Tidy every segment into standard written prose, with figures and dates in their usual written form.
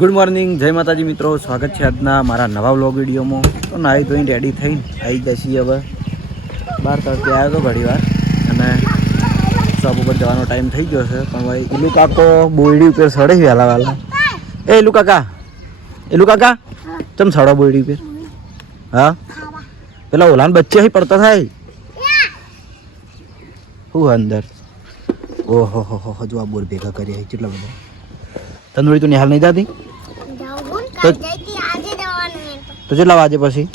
Good morning, જય માતાજી મિત્રો. સ્વાગત છે આજના મારા નવા વ્લોગ વિડીયોમાં. તો નાહી ધોઈને રેડી થઈને આવી ગયા છીએ હવે. બહાર તડકે આવ્યો હતો ઘણી વાર અને શોપ ઉપર જવાનો ટાઈમ થઈ ગયો છે. પણ ભાઈ એલુ કાકો બોયડી ઉપર સડે વહેલા વહેલા. એલુ કાકા ચમ સડો બોયડી ઉપર? હા, પેલા ઓલાન બચ્ચે અહીં પડતા થાય હું અંદર. ઓહો હો હજુ આ બોર ભેગા કરીએ કેટલા બધા. તંદુરી તું નિહાલ નહીં જાતી તો કેટલા વાગે પછી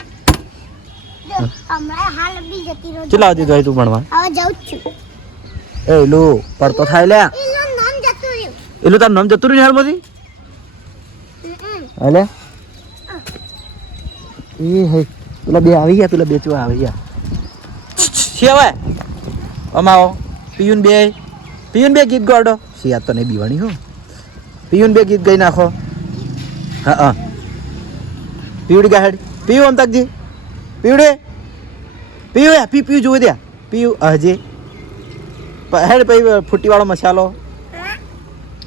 કેટલા વાગે જાય તું ભણવા? એ એલું પડતો થાય લે. એલું તારું નામ જતું રહ્યું નિહાલ માંથી? હાલે એ હે પેલા બે આવી ગયા, પેલા બે ચો આવી ગયા છે. હવે અમાવો પિયુન બે ગીત ગાડો છે. યાદ તો નહીં બીવાણી હો. પિયુન બે ગીત ગઈ નાખો. હા પીવડી ગાહેડ પીયુ અમતાકજી પીવડે પીયુ પીયુ જોઈ દે પીયુ હજી હેડ પછી ફૂટીવાળો મસાલો.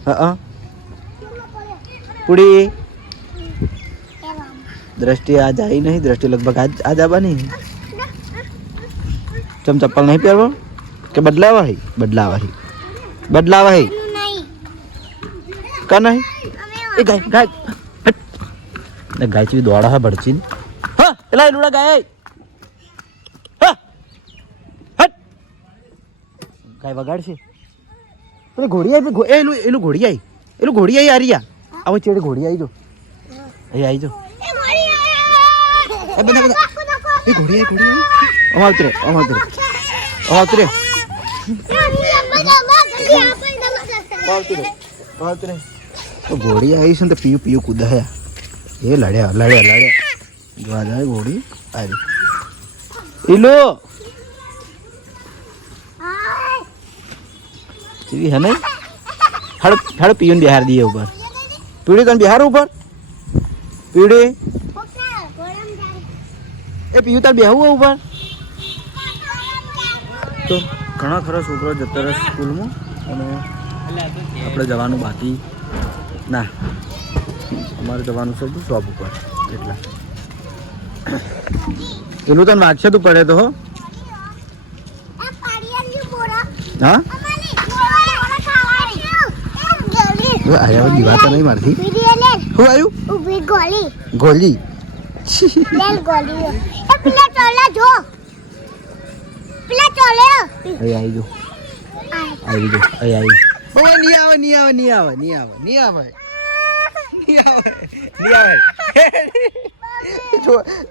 હા પૂડી દ્રષ્ટિ આજ આવી નહીં. દ્રષ્ટિ લગભગ આજ આવવાની. ચમ ચપ્પલ નહીં પહેરવો કે બદલાવા હે? બદલાવા હે કા નહીં? એ ગાય ચીવી દોડા હા ભડચી. હા પેલા એલુડા ગાય હા હટ ગાય વગાડશે. પેલી ઘોડી આવી એલું ઘોડી આવી આરિયા આવો ચેડે ઘોડી આવી જો અહીં આવી જો. બધા એ ઘોડી આવી અમાવતરે તો ઘોડી આવી છે ને તો પીયું કૂદા એ લડ્યા જોવા જાય ઘોડી આવી. ઈલો ચીવી હે નહીં હાડ પીયું બિહાર દઈએ ઉપર. પીડી તને બિહાર ઉપર પીડી એ પીયું તાર બેહવું ઉપર. તો ઘણા ખરા છોકરા જતા રહે સ્કૂલમાં અને આપણે જવાનું બાકી ના. અમારે જવાનું છે શોપ ઉપર એટલા. પેલું તને વાગશે તું પડે તો હો. હા દીવા તો નહીં મારતી. શું આવ્યું? ગોલી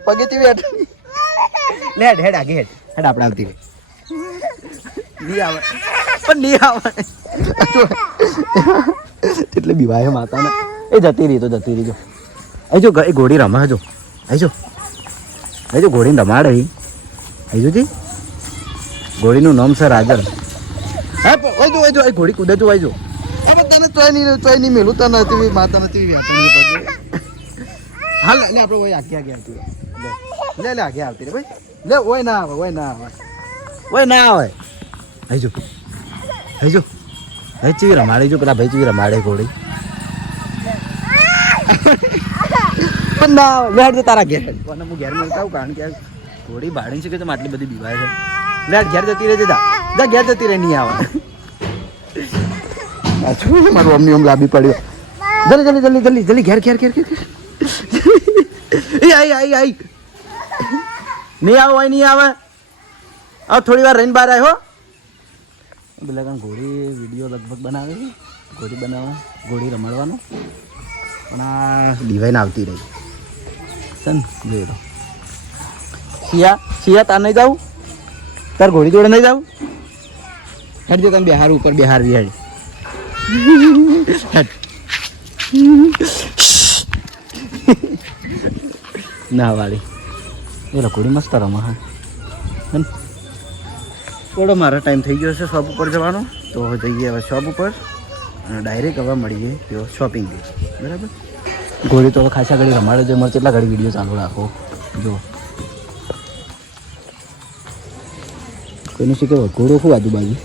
પગેથી બેઠ લે હેડ આગે હેડ આપણે આવતી રે નહીં આવે પણ નહીં આવે એટલે બીવાય માતાને. એ જતી રહી જો અહીં જો એ ઘોડી રમા જો અહીં જો ઘોડીને રમાડે અહીં જોજી. ઘોડીનું નામ છે રાજલ. હા જો એ ઘોડી કૂદે જો અહીં જો. તને તોય નહીં મેલું તને નથી માતા નથી હાલ લે આપણે ઓય આગે આવતી લે આગે આવતી રે ભાઈ લે. ઓય ના આવે અહીં જો ભાઈ ચીવી રમાડે જો. પેલા ભાઈ ચીવી રમાડે ઘોડી પણ ના લેટ તો તારા ઘેર હું ઘેર મળતા આવું. કારણ કે ઘોડી ભાડી છે કે તમે આટલી બધી બીવાય છે. લેટ ઘેર જતી રહે જા ઘેર જતી રહે નહીં આવે. મારું અમની ઓમ લાંબી પડ્યો. જલ્દી ઘેર આઈ નહીં આવે થોડી વાર રહીને બહાર આવ્યો. પેલા કારણ ઘોડી વિડીયો લગભગ બનાવે છે. ઘોડી રમાડવાનો પણ આ ડિવાઇન આવતી રહી છે ને. જોઈ લો શિયા તાર નહીં જાઉં? તાર ઘોડી જોડે નહીં જાઉં? હેડ જો તમે બિહાર ઉપર બિહાર હેડ ના વાળી એ ઘોડી મસ્ત રમા. હા થોડો મારો ટાઈમ થઈ ગયો છે શોપ ઉપર જવાનો. તો જઈએ હવે શોપ ઉપર અને ડાયરેક્ટ હવે મળીએ તેઓ શોપિંગ ડે. બરાબર. ઘોડી તો હવે ખાસા ઘડી રમાડે છે. મારે કેટલા ઘડી વિડીયો ચાલુ રાખો જો. કોઈનું શું કહેવાય ઘોડો શું આજુબાજુ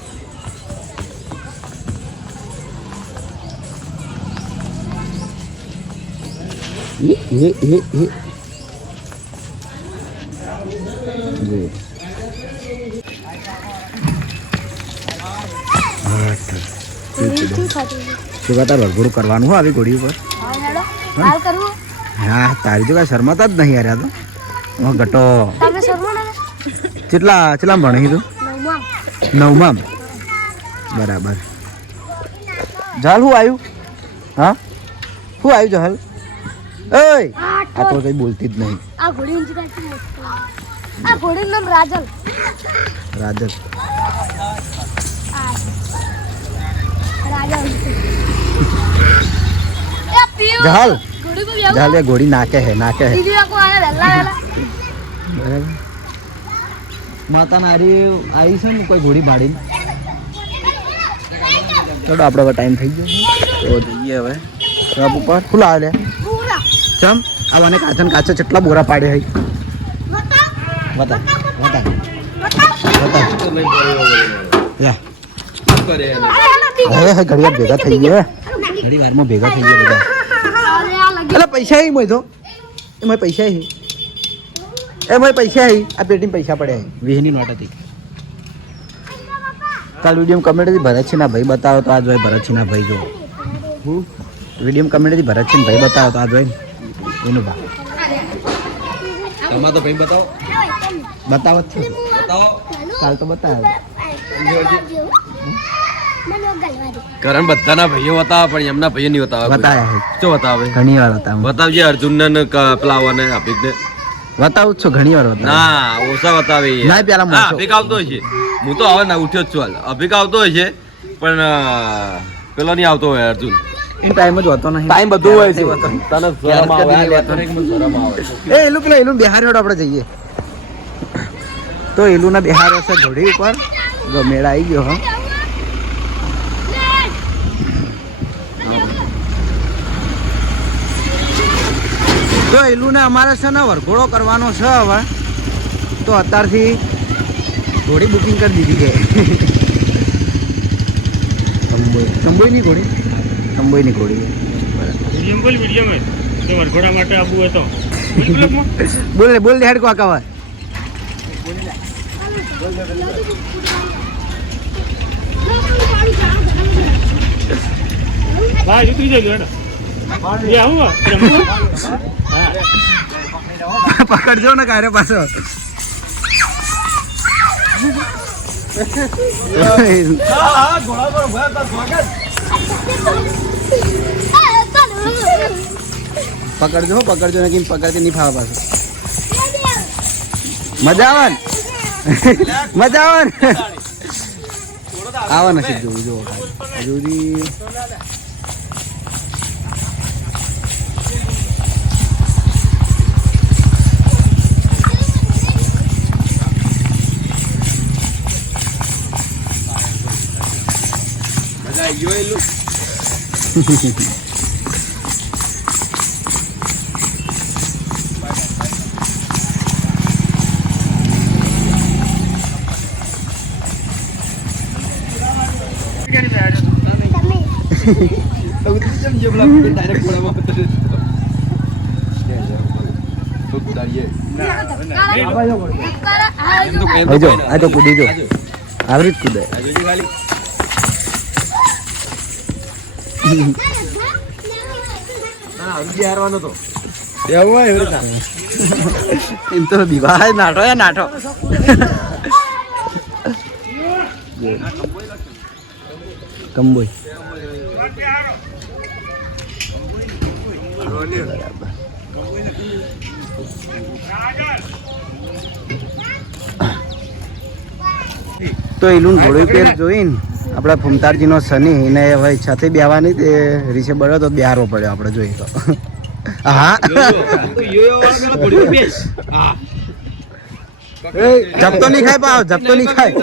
તાર વરઘોડું કરવાનું હોય આવી ઘોડી ઉપર. હા તારી જો કઈ શરમાતા જ નહીં યાર. તો ઘટો કેટલા ભણી તું? 9માં. બરાબર. જહાલ શું આવ્યું? હા શું આવ્યું જહાલ? ઓય આ તો કઈ બોલતી જ નહીં. આ ઘોડીનું નામ રાજલ. જહાલ એ ઘોડી નાકે હે. બરાબર. માતા નારી આવી છે ને કોઈ ઘોડી ભાડીને. ચલો આપણે હવે ટાઈમ થઈ ગયો તો જઈએ હવે ટ્રપ ઉપર. ખુલ્લા આવે ચમ આવાને કાચે કેટલા બોરા પાડે હઈ. બતા ઘડિયાળ ભેગા થઈ ગયા. ઘડી વારમાં ભેગા થઈ ગયા બધા. એટલે પૈસા હી મોય તો એમાં પૈસા હી આ પેટીમાં પૈસા પડ્યા 20ની નોટ હતી. કાલ વિડીયો કમેન્ટથી ભરતસિંહના ભાઈ બતાવો તો આ જોઈ. ભરતસિંહના ભાઈ જો વિડીયો કમેન્ટથી ભરતસિંહ ભાઈ બતાવો તો આ જોઈ એનું ભાઈ. તમારો ભાઈ બતાવો જ છે. કાલ તો બતાવો. કરણ બધાના ભાઈઓ બતાવે પણ એમના ભાઈઓ નહીં બતાવે. શું બતાવે? ઘણી વાર બતાવજે. અર્જુન ને પેલાવાને અભિક ને બતાવું છું ઘણી વાર. ના ઓછા બતાવે. અભિક આવતો હોય છે. હું તો હવે ના ઉઠ્યો જ છું. અભિક આવતો હોય છે પણ પેલો નહીં આવતો હોય અર્જુન. ટાઈમ જ હોતો નહીં. ટાઈમ બધું હોય છે. તને શરમ આવે. એલું પેલા એલું બિહાર આપણે જઈએ તો એલું ના બિહાર હશે ઘોડી ઉપર. જો મેળા આવી ગયો. હા તો એલું ને અમારે છે ને વરઘોડો કરવાનો છે હવે. તો અત્યારથી ઘોડી બુકિંગ કરી દીધી છે. કંબોઈની ઘોડી. બોલ દે હેડ કો આકાવા. પકડજો ને કારે પાછો. પકડજો ને કેમ પકડતી નહીં ફાવા પાછો. મજા આવે આવા નથી જોવું જો જુદી. આ તો કૂદી જો આવી જ કૂદે. એમ તો વિવાહ નાઠો કંબોઈ. તો એલું ઘોડું પેર જોઈને આપણા ફૂમતારજીનો શનિ એને હવે સાથે બેવાની તે રીસે બળ્યો તો બિહારવો પડ્યો આપણે જોઈએ તો. હા જપતો નહીં ખાય પાવ. જપતો નહીં ખાય.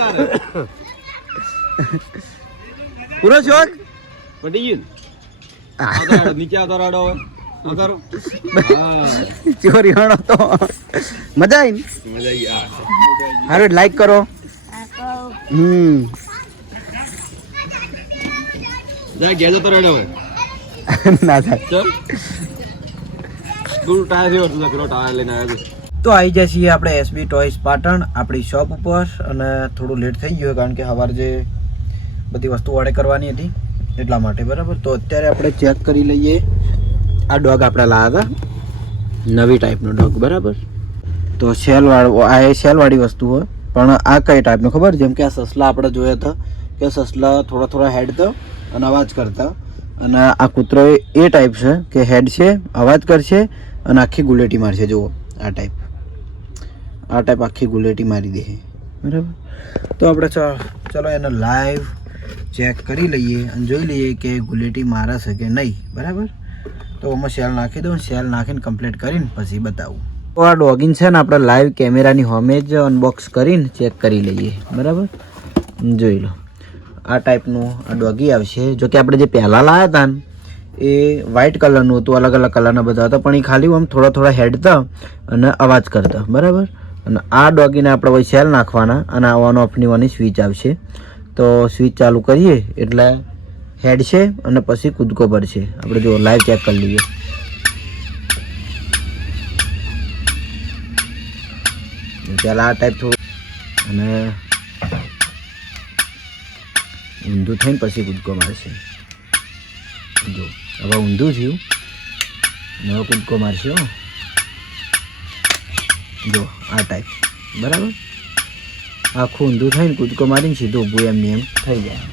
પૂરો શોખ પડી ગયું. નીચે આવતો ચોરી હણો તો મજા આવી. હારું લાઈક કરો. ઘેર જતો રેડો ના થાય. ગુરુ ટાયર જેવો હતો પેલો ટાયર લઈને આવ્યો છે. તો આવી જાય છીએ આપણે એસબી ટોયસ પાટણ આપણી શોપ ઉપર અને થોડું લેટ થઈ ગયું કારણ કે સવારે જે બધી વસ્તુ ઓર્ડર કરવાની હતી એટલા માટે બરાબર. તો અત્યારે આપણે ચેક કરી લઈએ. આ ડોગ આપણે લાવ્યા હતા નવી ટાઈપનો ડોગ બરાબર. તો સેલવાળો આ એ સેલવાળી વસ્તુ હોય પણ આ કઈ ટાઈપનું ખબર જેમ કે આ સસલા આપણે જોયા હતા કે સસલા થોડા થોડા હેડ હતા અને અવાજ કરતા અને આ કૂતરો એ ટાઈપ છે કે હેડ છે અવાજ કરશે અને આખી ગુલેટી મારશે. જુઓ આ ટાઈપ આખી ગુલેટી મારી દે બરાબર. તો આપણે ચલો એને લાઈવ ચેક કરી લઈએ અને જોઈ લઈએ કે ગુલેટી મારે છે કે નહીં બરાબર. તો આમાં સેલ નાખી દઉં, સેલ નાખીને કમ્પ્લીટ કરીને પછી બતાવું. તો આ ડોગિન છે ને આપણે લાઈવ કેમેરાની સામે જ અનબોક્સ કરીને ચેક કરી લઈએ બરાબર. જોઈ લો આ ટાઈપનું આ ડોગી આવશે. જો કે આપણે જે પહેલાં લાવ્યા હતા ને એ વ્હાઇટ કલરનું હતું, અલગ અલગ કલરના બધા હતા પણ એ ખાલી આમ થોડા થોડા હેડ હતા અને અવાજ કરતા બરાબર. અને આ ડોગીને આપણે વહી સેલ નાખવાના અને આ ઓન ઓફની વાની સ્વિચ આવશે. તો સ્વિચ ચાલુ કરીએ એટલે હેડ છે અને પછી કૂદકો પડશે. આપણે જો લાઈવ ચેક કરી લઈએ. પહેલાં આ ટાઈપ થોડું અને ઊંધું થઈને પછી કૂદકો મારશે. જો હવે ઊંધું થયું ને હવે કૂદકો મારશે. જો આ ટાઈપ બરાબર. આખું ઊંધું થઈને કૂદકો મારીને સીધું ઊભું એમને એમ થઈ જાય.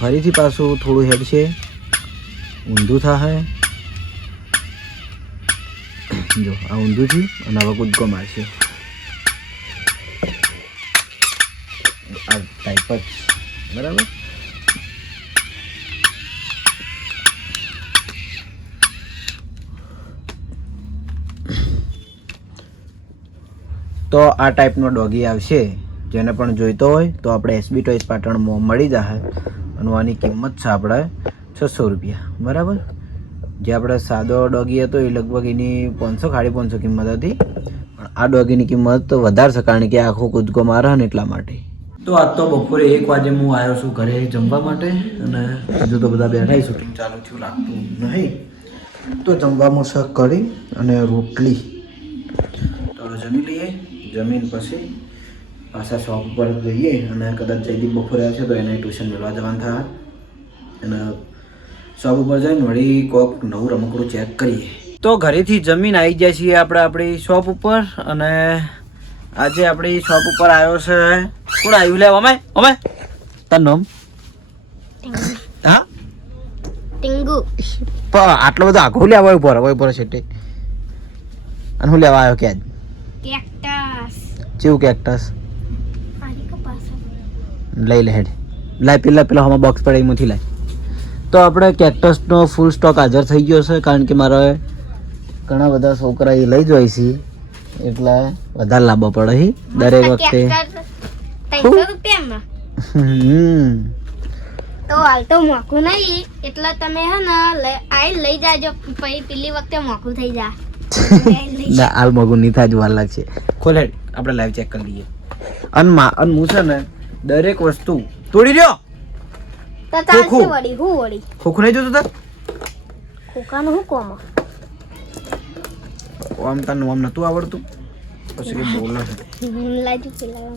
ફરીથી પાછું થોડું હેડ છે ઊંધું થાય. જો આ ઊંધું થયું અને હવે કૂદકો મારશે. આ ટાઈપ જ બરાબર. તો આ ટાઈપનો ડોગી આવશે. જેને પણ જોઈતો હોય તો આપણે એસબી ટોયસ પાટણમાં મળી જશે અને આની કિંમત છે આપણે 600 રૂપિયા બરાબર. જે આપણે સાદો ડોગી હતો એ લગભગ એની 500-550 કિંમત હતી પણ આ ડોગીની કિંમત વધારે છે કારણ કે આખો કૂદકો મારે ને એટલા માટે. તો આજ તો બપોરે 1 વાગે હું આવ્યો છું ઘરે જમવા માટે અને હજુ તો બધા બેઠા શૂટિંગ ચાલુ થયું લાગતું નહીં. તો જમવામાં છે કઢી અને રોટલી. તો જમી લઈએ. જમીન પછી પાછા શોપ ઉપર જઈએ અને કદાચ જયદીપ બપોરે આવશે તો એને ટ્યુશન મેળવા જવાનું થાય અને શોપ ઉપર જઈને વળી કોક નવું રમકડું ચેક કરીએ. તો ઘરેથી જમીન આવી જાય છીએ આપણે આપણી શોપ ઉપર અને આજે આપણી શોપ ઉપર આવ્યો છે કોણ આવ્યું લે અમે તાર નામ હા ટીંગુ આટલો બધો આખો લેવા ઉપર છે તે અને હું લેવા આવ્યો કે આજ કેક્ટસ ચેવું કેક્ટસ આની કપાસ લઈ લે હેડ લાય પેલા હમણાં બોક્સ પડે એમાંથી લાય. તો આપણે કેક્ટસનો ફૂલ સ્ટોક હાજર થઈ ગયો છે કારણ કે મારે ઘણા બધા છોકરા એ લઈ જાય છે એટલે વધારે લાવવો પડે દરેક વખતે. 300 રૂપિયામાં તો હાલ તો મોંઘું નહીં એટલે તમે હે ને લઈ જાજો પછી પેલી વખતે મોંઘું થઈ જાય. ના હાલ મોંઘું નહીં થાય વાર લાગશે. ખોલે આપણે લાઈવ ચેક કરી લઈએ. અન હું છે ને દરેક વસ્તુ તોડી રહ્યો તો ચાલશે વળી હું વળી ખોખું નહીં જોતું તાર ખોખાનું હું કોમ આમ તને આમ નતું આવડતું પછી કે બોલો લાજુ પેલા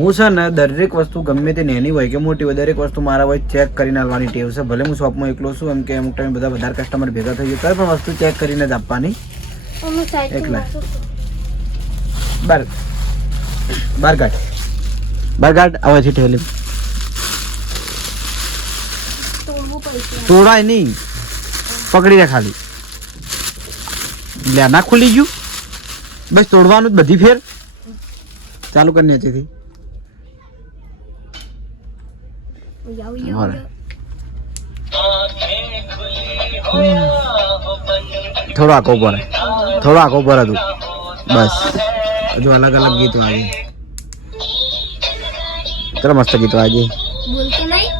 હું છે ને દરેક વસ્તુ ગમે તે નાની હોય કે મોટી હોય દરેક વસ્તુ મારા હોય ચેક કરીને આવવાની ટેવ છે. ભલે હું શોપમાં એકલો છું એમ કે અમુક ટાઈમ બધા વધારે કસ્ટમર ભેગા થઈ જાય ત્યારે પણ વસ્તુ ચેક કરીને જ આપવાની. એકલા બાર કાઢ આવે છે ઠેલી તોડાય નહીં પકડી રે ખાલી લે ના ખુલી ગયું બસ તોડવાનું જ બધી ફેર ચાલુ કરી નીચેથી થોડો આખો પર હતું બસ. હજુ અલગ અલગ ગીતો આજે ચલો મસ્ત ગીતો આજે બોલતો નહીં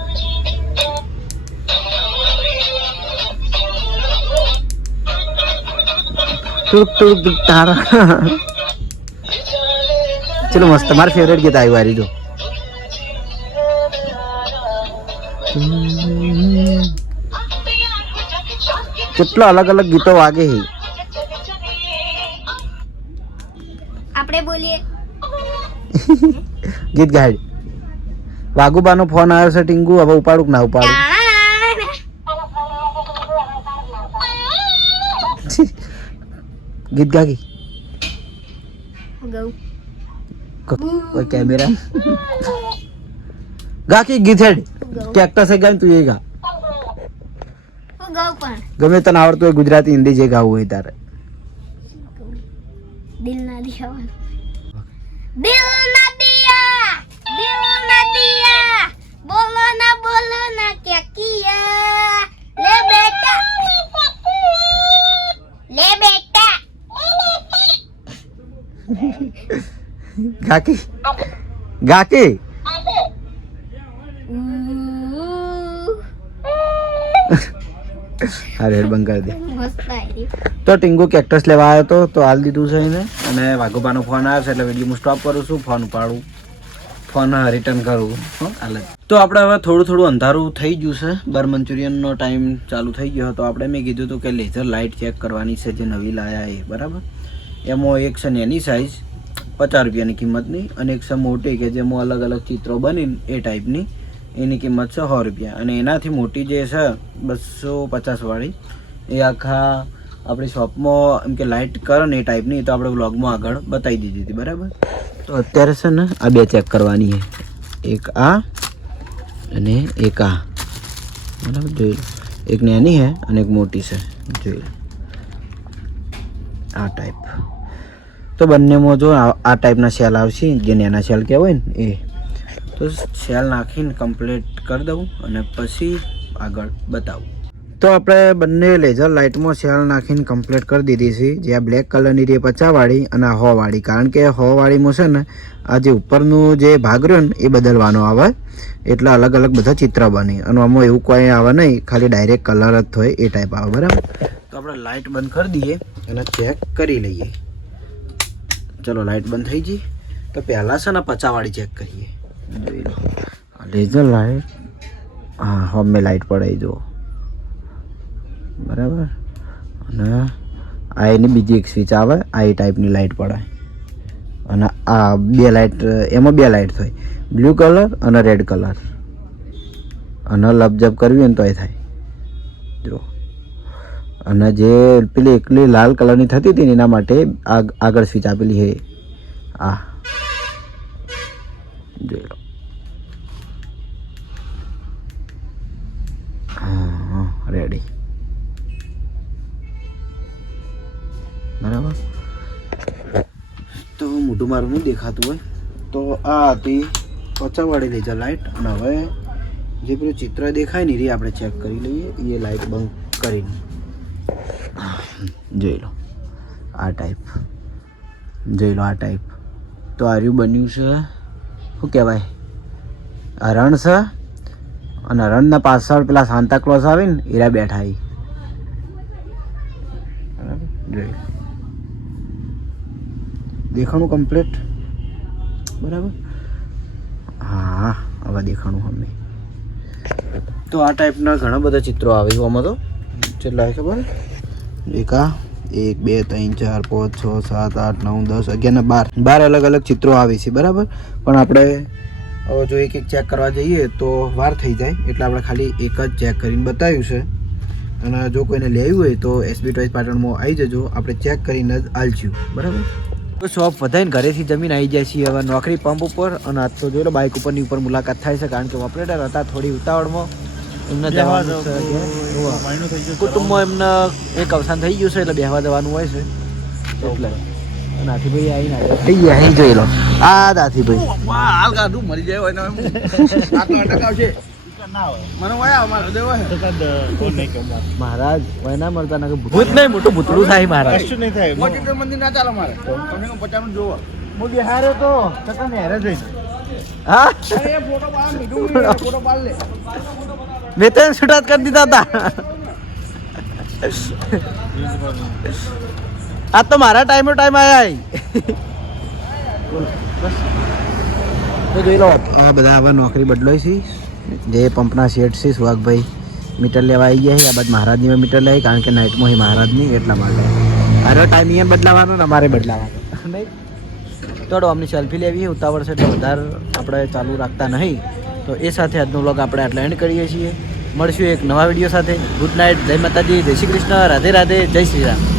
ટુક તારા ચલો મસ્ત મારું ફેવરેટ ગીત આવ્યું હારી જો કેટલા અલગ અલગ ગીતો વાગે છે. આપણે બોલીએ ગીત ગાય. વાઘુબાનો ફોન આવ્યો છે ટીંગુ, હવે ઉપાડું કે ના ઉપાડું? ગીત ગાગી કેમેરા ગાકી ગીત હેડ કેક્ટસ એ ગાય તું એ ગા. ગમે તને આવડતું હોય ગુજરાતી હિન્દી જે ગાવું હોય તારે. દિલ ના દિયા દિલ ના દિયા બોલો ના ક્યા કિયા લે બેટા ગાકી ગાકી હા રેડ બંધ કરી દે. મસ્ત આવી તો ટીંગુ કેક્ટસ લેવા આવ્યો તો હાલ દીધું છે એને. અને વાઘોબાનો ફોન આવ્યો છે એટલે વિડીયો હું સ્ટોપ કરું છું. ફોન ઉપાડું, ફોન રિટર્ન કરું. હાલ તો આપણે હવે થોડું અંધારું થઈ ગયું છે. બર મંચુરિયનનો ટાઈમ ચાલુ થઈ ગયો તો આપણે મેં કીધું હતું કે લેઝર લાઇટ ચેક કરવાની છે જે નવી લાયા એ. બરાબર, એમાં એક છે એની સાઇઝ 50 રૂપિયાની કિંમતની અને એક છે મોટી કે જેમાં અલગ અલગ ચિત્રો બની એ ટાઈપની, એની કિંમત છે 100 રૂપિયા. અને એનાથી મોટી જે છે 250 વાળી એ આખા આપણી શોપમાં એમ કે લાઇટ કરે ને એ ટાઈપની, તો આપણે વ્લોગમાં આગળ બતાવી દીધી હતી. બરાબર, તો અત્યારે છે ને આ બે ચેક કરવાની છે, એક આ અને એક આ. બરાબર, જોઈ લો. એક નાની છે અને એક મોટી છે, જોઈ લો આ ટાઈપ. તો બંનેમાં જો આ ટાઈપના સેલ આવશે જે નાના સેલ કહેવાય ને એ. તો સેલ નાખીને કમ્પ્લીટ કરી દઉં અને પછી આગળ બતાવું. તો આપણે બંને લેઝર લાઇટમાં સેલ નાખીને કમ્પ્લીટ કરી દીધી છે. જે આ બ્લેક કલરની રહી 50 વાળી અને આ 100 વાળી. કારણ કે 100 વાળીમાં છે ને આ જે ઉપરનું જે ભાગ રહ્યો ને એ બદલવાનો આવે, એટલે અલગ અલગ બધા ચિત્ર બને. અને આમાં એવું કોઈ આવે નહીં, ખાલી ડાયરેક્ટ કલર જ હોય એ ટાઈપ આવે. બરાબર, તો આપણે લાઇટ બંધ કરી દઈએ અને ચેક કરી લઈએ. ચલો લાઇટ બંધ થઈ ગઈ. તો પહેલાં છે ને 50 વાળી ચેક કરીએ. જોઈ લો લેઝર લાઇટ. હા, હવે લાઇટ પડાવી જુઓ. બરાબર, અને આ એની બીજી એક સ્વિચ આવે, આ એ ટાઈપની લાઇટ પડાય. અને આ બે લાઇટ, એમાં બે લાઇટ થાય, બ્લુ કલર અને રેડ કલર. અને લપજપ કરવી હોય ને તો એ થાય જો. અને જે પેલી એકલી લાલ કલરની થતી હતી ને એના માટે આગળ સ્વિચ આપેલી છે આ, જોઈ લો. હા, રેડી. બરાબર, તો મોટું મારું નહીં દેખાતું હોય તો આ હતી 50 વાળી લેઝર લાઇટ. અને હવે જે પેલું ચિત્ર દેખાય ને એ આપણે ચેક કરી લઈએ. એ લાઇટ બંધ કરીને જોઈ લો આ ટાઈપ. જોઈ લો આ ટાઈપ. તો આર્યું બન્યું છે, શું કહેવાય, હરણ છે. અને હરણના પાછળ પેલા સાન્તા ક્લોઝ આવે ને એરા બેઠા એ. બરાબર, જોઈ દેખાણું કમ્પ્લીટ. બરાબર, હા હવે દેખાણું અમે. તો આ ટાઈપના ઘણા બધા ચિત્રો આવે છે આમાં. તો કેટલા ખબર, એક આ 1 2 3 4 5 6 7 8 9 10 11 ને 12 અલગ અલગ ચિત્રો આવે છે. બરાબર, પણ આપણે હવે જો એક ચેક કરવા જઈએ તો વાર થઈ જાય, એટલે આપણે ખાલી એક જ ચેક કરીને બતાવ્યું છે. અને જો કોઈને લેવું હોય તો એસબી ટોયઝ પાટણમાં આવી જજો, આપણે ચેક કરીને જ આલશું. બરાબર, તો શોપ વધારીને ઘરેથી જમીન આવી જાય છે હવે નોકરી પંપ ઉપર. અને આજ તો જોઈ લો બાઇક ઉપરની ઉપર મુલાકાત થાય છે, કારણ કે ઓપરેટર હતા થોડી ઉતાવળમાં. એમને જવાનું છે, કુટુંબમાં એમને એક અવસાન થઈ ગયું છે એટલે બેહવા જવાનું હોય છે એટલે. નાથીભાઈ આવીને થઈ ગયા અહીં જોઈ લો. આ નાથીભાઈ હાલ કાઢું મરી જાય હોય ને અટક આવશે મને વાયા મારો દેવો મહારાજ વય ના મળતા ના ભૂત નહીં, મોટું ભૂતળું થાય મહારાજ. કશું નહીં થાય. મોટી મંદિર ના ચાલે મારે તમને 50 જોવો. હું બિહારે તો છતાં ને હેરે જઈને હા, અરે ફોટો પાડ મીઠું ફોટો પાડ લે. મેં તો શૂટાત કરી દીધા હતા. આ તો મારા ટાઈમ આયા. તો જોઈ લો આ બધા હવે નોકરી બદલાય છે. જે પંપના શેઠ છે સુહાગભાઈ મીટર લેવા આવી ગયા છે. આ બાદ મહારાજની મીટર લે કારણ કે નાઇટમાં હી મહારાજની એટલા માટે હારો ટાઈમ અહીંયા બદલાવાનો ને અમારે બદલાવાનો નહીં. થોડો અમની સેલ્ફી લેવી ઉતાવળ છે એટલે વધારે આપણે ચાલુ રાખતા નહીં. તો એ સાથે આજનો વ્લોગ આપણે આટલા એન્ડ કરીએ છીએ. મળશું એક નવા વિડીયો સાથે. ગુડ નાઇટ, જય માતાજી, જય શ્રી કૃષ્ણ, રાધે રાધે, જય શ્રી રામ.